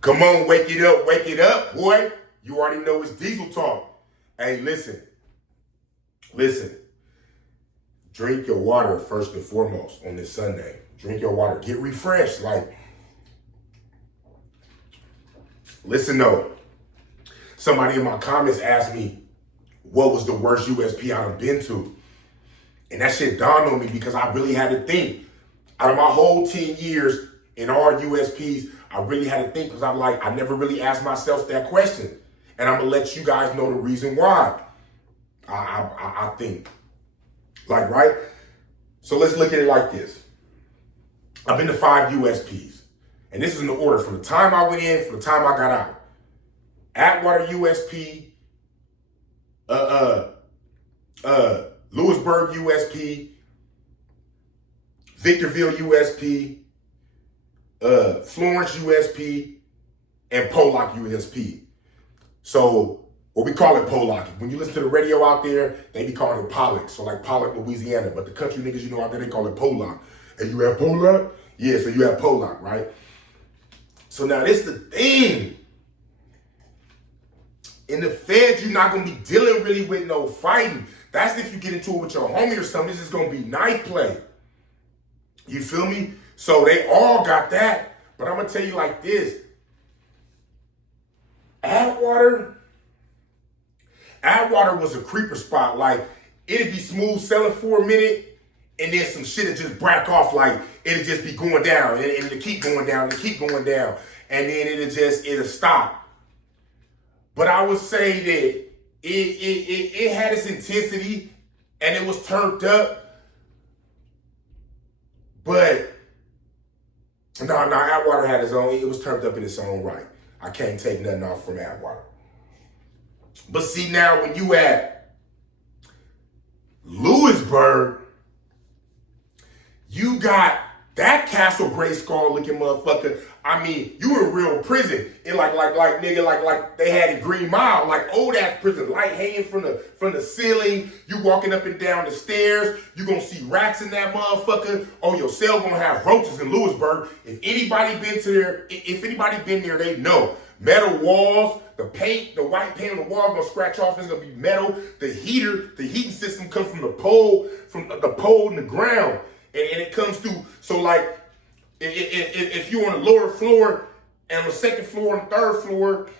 Come on, wake it up, boy. You already know it's diesel talk. Hey, listen. Drink your water first and foremost on this Sunday. Drink your water. Get refreshed. Listen though. Somebody in my comments asked me what was the worst USP I've been to. And that shit dawned on me because I really had to think. Out of my whole 10 years in all USPs, I really had to think because I never really asked myself that question. And I'm going to let you guys know the reason why I think. Right? So let's look at it like this. I've been to 5 USPs. And this is in the order from the time I went in, from the time I got out. Atwater USP, Lewisburg USP, Victorville USP, Florence USP, and Pollock USP. So, what we call it Pollock. When you listen to the radio out there, they be calling it Pollock. So like Pollock, Louisiana. But the country niggas you know out there, they call it Pollock. And you have Pollock? Yeah, so you have Pollock, right? So now this is the thing. In the feds, you're not going to be dealing really with no fighting. That's if you get into it with your homie or something. This is going to be knife play. You feel me? So they all got that. But I'm going to tell you like this. Atwater was a creeper spot. Like, it'd be smooth selling for a minute, and then some shit would just break off. Like, it'd just be going down, and it'd keep going down, and keep going down. And then it'll stop. But I would say that it had its intensity, and it was turned up. But, no, Atwater had its own, it was turned up in its own right. I can't take nothing off from Atwater. But see now, when you at Lewisburg, you got that Castle Grayskull looking motherfucker. I mean, you in real prison. It like they had in Green Mile, like old ass prison, light hanging from the ceiling. You walking up and down the stairs. You gonna see rats in that motherfucker. Oh, your cell gonna have roaches in Lewisburg. If anybody been there, they know. Metal walls, the white paint on the wall gonna scratch off. It's gonna be metal. The heating system comes from the pole in the ground, and it comes through. So like, if you're on the lower floor and on the second floor, on the third floor,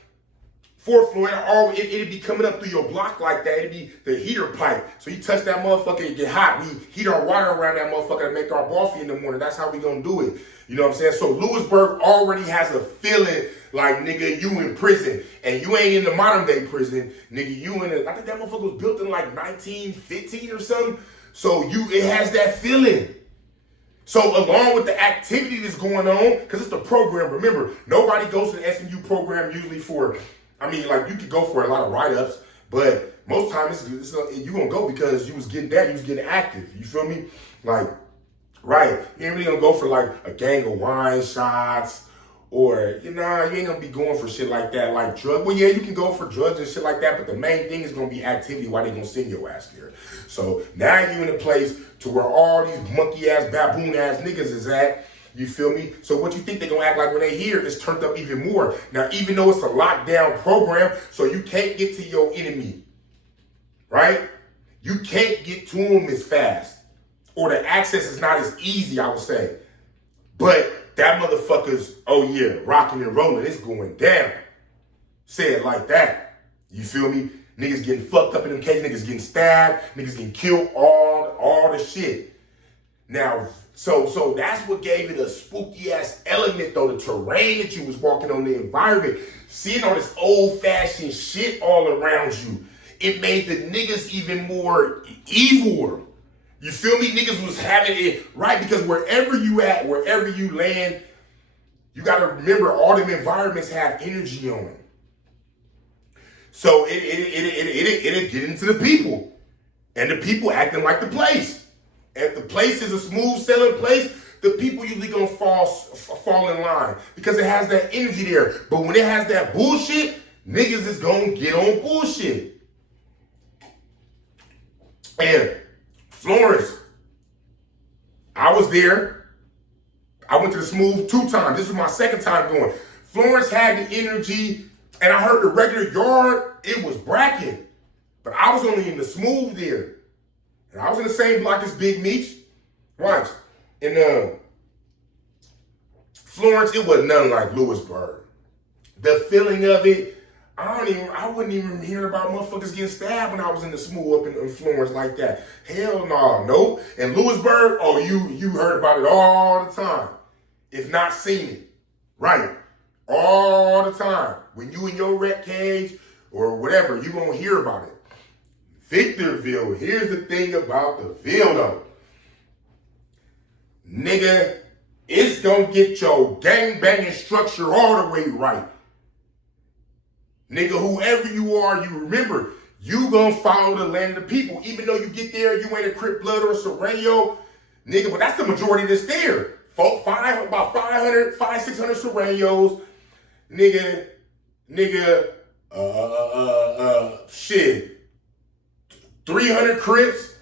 fourth floor, it'd be coming up through your block like that. It'd be the heater pipe. So you touch that motherfucker, it get hot. We heat our water around that motherfucker to make our coffee in the morning. That's how we gonna do it. You know what I'm saying? So Lewisburg already has a feeling like, nigga, you in prison. And you ain't in the modern day prison. Nigga, I think that motherfucker was built in like 1915 or something. So it has that feeling. So along with the activity that's going on, because it's the program, remember, nobody goes to the SMU program usually for, you could go for a lot of write-ups, but most times you gonna go because you was getting active, you feel me? Like, right, you ain't really gonna go for like a gang of wine shots, or, you ain't gonna be going for shit like that, like drug. Well, yeah, you can go for drugs and shit like that, but the main thing is gonna be activity while they gonna send your ass there. So now you in a place to where all these monkey ass, baboon ass niggas is at. You feel me? So what you think they gonna act like when they hear it's turned up even more. Now, even though it's a lockdown program, so you can't get to your enemy, right? You can't get to them as fast, or the access is not as easy, I would say. But that motherfucker's, oh yeah, rocking and rolling, it's going down. Say it like that. You feel me? Niggas getting fucked up in them cases, niggas getting stabbed, niggas getting killed, all the shit. Now, so that's what gave it a spooky ass element though, the terrain that you was walking on, the environment, seeing all this old fashioned shit all around you. It made the niggas even more evil. You feel me? Niggas was having it right, because wherever you at, wherever you land, you got to remember all them environments have energy on it. So it'll get into the people, and the people acting like the place. If the place is a smooth selling place, the people usually gonna fall in line because it has that energy there. But when it has that bullshit, niggas is gonna get on bullshit. And Florence, I was there. I went to the Smooth 2 times. This was my second time going. Florence had the energy, and I heard the regular yard, it was bracking. But I was only in the smooth there. And I was in the same block as Big Meech. Watch. In Florence, it was nothing like Lewisburg. The feeling of it, I wouldn't even hear about motherfuckers getting stabbed when I was in the smooth up in Florence like that. Hell no, nope. And Lewisburg, oh, you heard about it all the time. If not seen it. Right. All the time. When you in your rec cage or whatever, you gonna hear about it. Victorville, here's the thing about the Ville though. Nigga, it's gonna get your gangbanging structure all the way right. Nigga, whoever you are, you remember, you gonna follow the land of the people. Even though you get there, you ain't a Crip Blood or a Sereno, nigga, but that's the majority that's there. About 600 Serenos, shit. 300 Crips,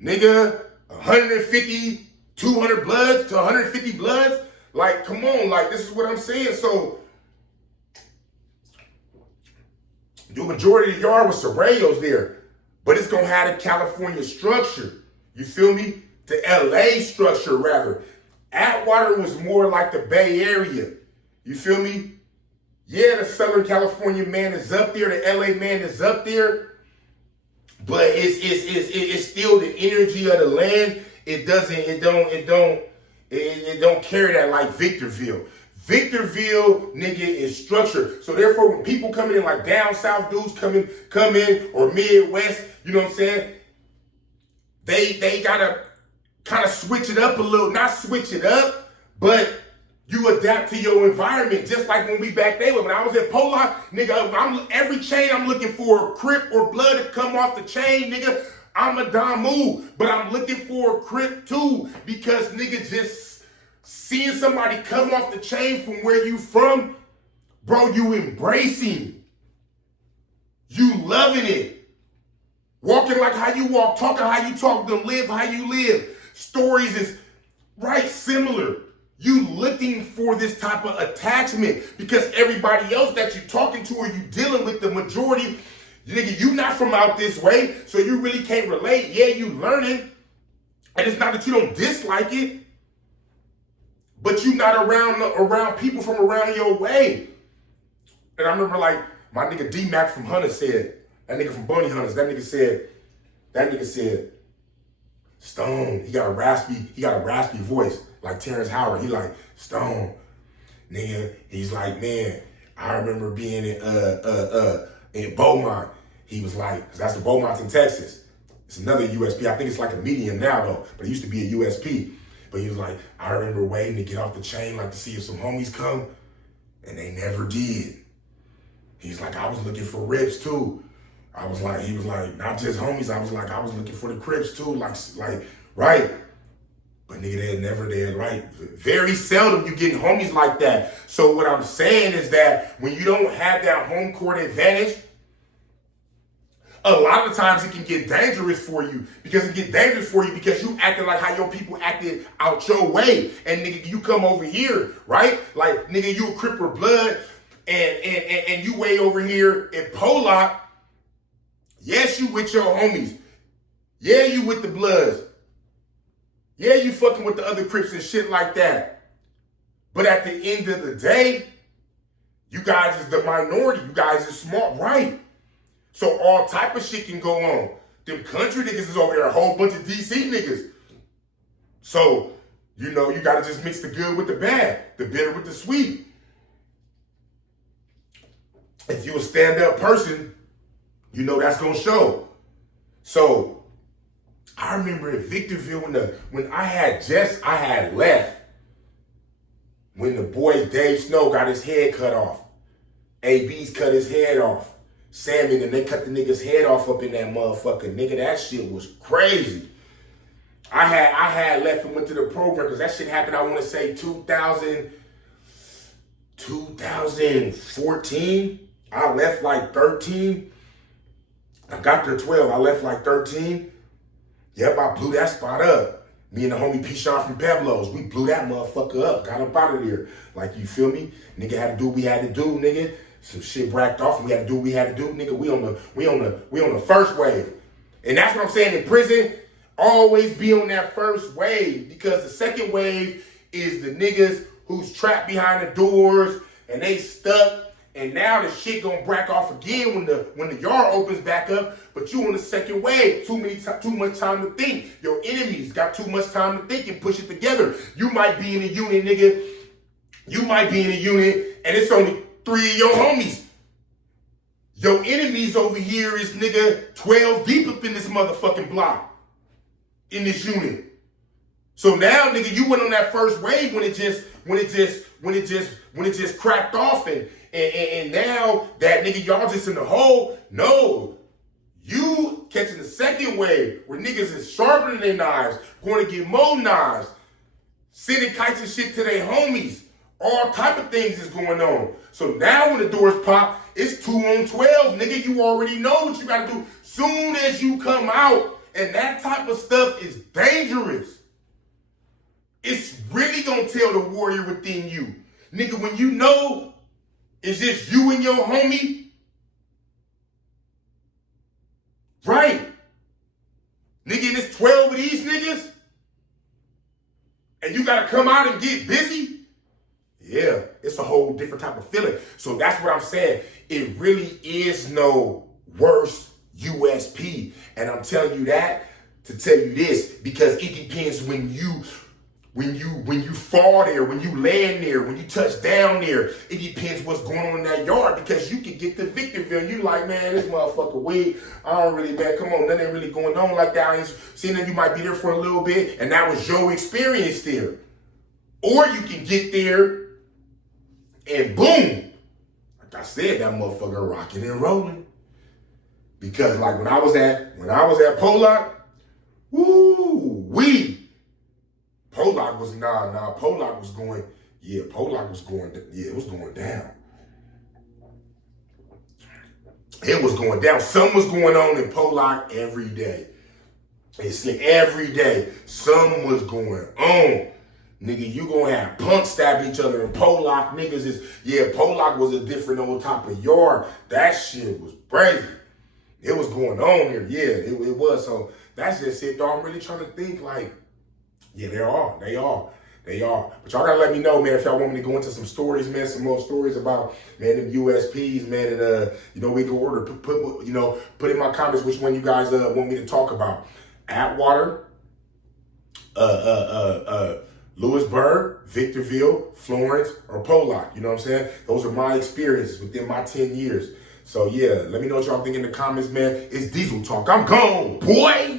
nigga, 150, 200 Bloods to 150 Bloods. Like, come on, like, this is what I'm saying. So, the majority of the yard was Serenos there, but it's gonna have the California structure. You feel me? The LA structure, rather. Atwater was more like the Bay Area. You feel me? Yeah, the Southern California man is up there, the LA man is up there, but it's still the energy of the land. It don't carry that like Victorville. Victorville, nigga, is structured. So therefore, when people come in like down south dudes come in, or Midwest, you know what I'm saying? They gotta kind of switch it up a little, not switch it up, but you adapt to your environment. Just like when we back there, when I was at Pollock, nigga, every chain I'm looking for a Crip or Blood to come off the chain, nigga. I'm a Damu, but I'm looking for a Crip too, because nigga, just seeing somebody come off the chain from where you from, bro, you embracing, you loving it, walking like how you walk, talking how you talk, to live how you live. Stories is right similar. You looking for this type of attachment because everybody else that you talking to or you dealing with, the majority, nigga, you not from out this way, so you really can't relate. Yeah, you learning, and it's not that you don't dislike it, but you not around people from around your way. And I remember like my nigga D-Mac from Hunter said, that nigga from Bunny Hunters, that nigga said, Stone, he got a raspy voice, like Terrence Howard. He like, Stone, nigga, he's like, man, I remember being in Beaumont. He was like, cause that's the Beaumont in Texas. It's another USP. I think it's like a medium now though, but it used to be a USP. But he was like, I remember waiting to get off the chain, like to see if some homies come, and they never did. He's like, I was looking for Rips too. He was like, not just homies. I was looking for the Crips too, like, right. But nigga, they're never there, right? Very seldom you getting homies like that. So what I'm saying is that when you don't have that home court advantage, a lot of times it can get dangerous for you because you acting like how your people acted out your way. And nigga, you come over here, right? Like, nigga, you a Crip or Blood and you way over here in Pollock. Yes, you with your homies. Yeah, you with the Bloods. Yeah, you fucking with the other Crips and shit like that. But at the end of the day, you guys is the minority. You guys is smart, right? So all type of shit can go on. Them country niggas is over there, a whole bunch of DC niggas. So, you know, you gotta just mix the good with the bad, the bitter with the sweet. If you a stand-up person, you know that's gonna show. So, I remember in Victorville when I had left. When the boy Dave Snow got his head cut off. AB's cut his head off. Sammy and they cut the nigga's head off up in that motherfucker. Nigga, that shit was crazy. I had left and went to the program because that shit happened, I want to say 2014. I left like 13. I got there 12. I left like 13. Yep, I blew that spot up. Me and the homie P-Sean from Peblos, we blew that motherfucker up, got up out of there. Like, you feel me? Nigga had to do what we had to do, nigga. Some shit bracked off, we had to do what we had to do, nigga. We on the first wave. And that's what I'm saying in prison. Always be on that first wave, because the second wave is the niggas who's trapped behind the doors and they stuck. And now the shit gonna brack off again when the yard opens back up. But you on the second wave, too much time to think. Your enemies got too much time to think and push it together. You might be in a unit, nigga. You might be in a unit and it's only 3 of your homies. Your enemies over here is nigga 12 deep up in this motherfucking block, in this unit. So now, nigga, you went on that first wave when it just cracked off and now that nigga y'all just in the hole. No, you catching the second wave where niggas is sharpening their knives, going to get more knives, sending kites and shit to their homies. All type of things is going on. So now when the doors pop, it's 2 on 12, nigga. You already know what you gotta do soon as you come out. And that type of stuff is dangerous. It's really gonna tell the warrior within you. Nigga, when you know it's just you and your homie, right? Nigga, and it's 12 of these niggas, and you gotta come out and get busy. Yeah, it's a whole different type of feeling. So that's what I'm saying. It really is no worse USP. And I'm telling you that to tell you this, because it depends when you fall there, when you land there, when you touch down there. It depends what's going on in that yard, because you can get to Victorville. You like, man, this motherfucker weak. I don't really, man, come on, nothing really going on like that. I ain't seen that. You might be there for a little bit, and that was your experience there. Or you can get there and boom, like I said, that motherfucker rocking and rolling. Because like when I was at Polak, Polak was Polak was going, it was going down. It was going down. Something was going on in Polak every day. It's like every day, something was going on. Nigga, you gonna have punks stab each other in Polak. Polak was a different old type of yard. That shit was crazy. It was going on here. Yeah, it was. So that's just it, though. I'm really trying to think like, yeah, they are. But y'all gotta let me know, man, if y'all want me to go into some stories, man, some more stories about, man, them USPs, man, and we can order, put in my comments which one you guys want me to talk about. Atwater, Lewisburg, Victorville, Florence, or Polak. You know what I'm saying? Those are my experiences within my 10 years. So yeah, let me know what y'all think in the comments, man. It's Diesel Talk. I'm gone, boy.